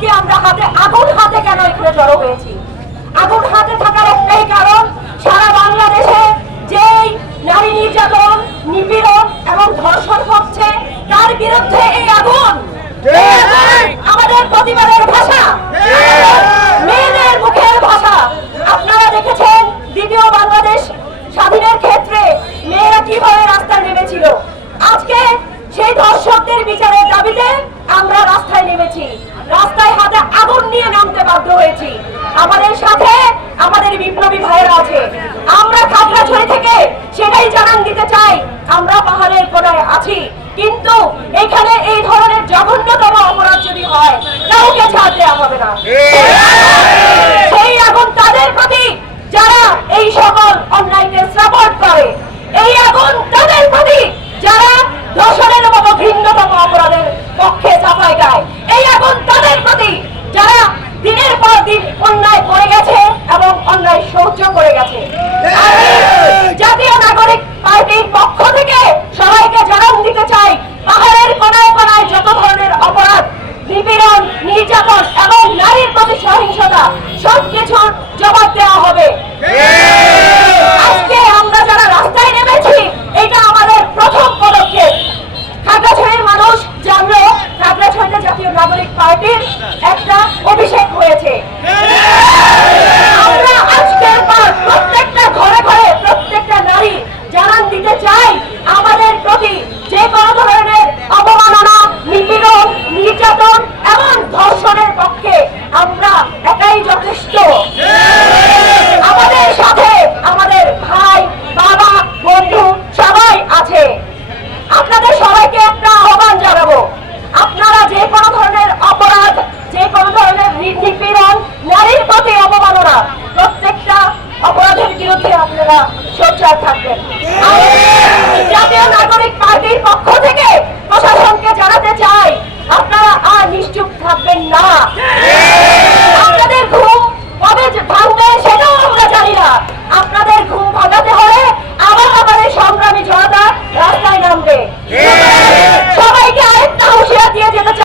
আজকে আমরা আগুন হাতে কেন এখানে জড়ো হয়েছি? আগুন হাতে থাকার একটাই কারণ, সারা বাংলাদেশে যেই নারী নির্যাতন, নিপীড়ন এবং ধর্ষণ হচ্ছে তার বিরুদ্ধে এই আগুন। আমাদের প্রতিবাদের ভাষা, মেয়েদের মুখের ভাষা। আপনারা দেখেছেন দ্বিতীয় বাংলাদেশ স্বাধীনের ক্ষেত্রে মেয়েরা কিভাবে রাস্তায় নেমেছিল। আজকে সেই ধর্ষকদের বিচারের দাবিতে আমরা রাস্তায় নেমেছি, রাস্তায় হাতে আগুন নিয়ে নামতে বাধ্য হয়েছি। আমাদের সাথে আমাদের বিপ্লবী ভাইয়েরা আছে। আমরা খাগড়াছড়ি থেকে সেটাই জানান দিতে চাই, আমরা পাহাড়ের কোনায় আছি, কিন্তু এখানে এই ধরনের জঘন্যতম অপরাধ যদি হয় কাউকে ছাড় দেওয়া হবে না। সেই আগুন তাদের প্রতি যারা এই সকল অন্যায়কে সাপোর্ট করে, এই আগুন তাদের প্রতি যারা ধর্ষণের মতো ঘৃণ্যতম অপরাধের পক্ষে সাফাই গায়, এই আগুন তাদের প্রতি যারা দিনের পর দিন অন্যায় করে গেছে এবং অন্যায় সহ্য করে গেছে। জাতীয় নাগরিক পার্টির পক্ষ থেকে সবাইকে জানান দিতে চাই, পাহাড়ের কোনায় কোনায় যত ধরনের অপরাধ, নিপীড়ন, নির্যাতন এবং নারীর প্রতি সহিংসতা সবকিছুর জবাব দেওয়া হবে। আজকে আমরা যারা রাস্তায় নেমেছি এটা আমাদের প্রথম পদক্ষেপ। খাগড়াছড়ির মানুষ জানলো খাগড়াছড়িতে জাতীয় নাগরিক পার্টির একটা অভিষেক হয়েছে। আমরা আজকের পর প্রত্যেকটা ঘরে ঘরে প্রত্যেকটা নারী জানান দিতে চাই, আমাদের প্রতি যে কোনো ধরনের অবমাননা, নিপীড়ন, নির্যাতন এবং ধর্ষণের পক্ষে আমরা একাই যথেষ্ট। আমাদের সাথে আমাদের ভাই, বাবা, বন্ধু সবাই আছে। আপনাদের সবাইকে একটা আহ্বান জানাবো, আপনারা যে কোনো ধরনের অপরাধ, যে কোনো ধরনের নিপীড়ন, নারীর প্রতি অবমাননা, প্রত্যেকটা অপরাধের বিরুদ্ধে আপনারা সোচ্চার থাকবেন। জাতীয় নাগরিক পার্টির পক্ষ থেকে প্রশাসনকে জানাতে চাই,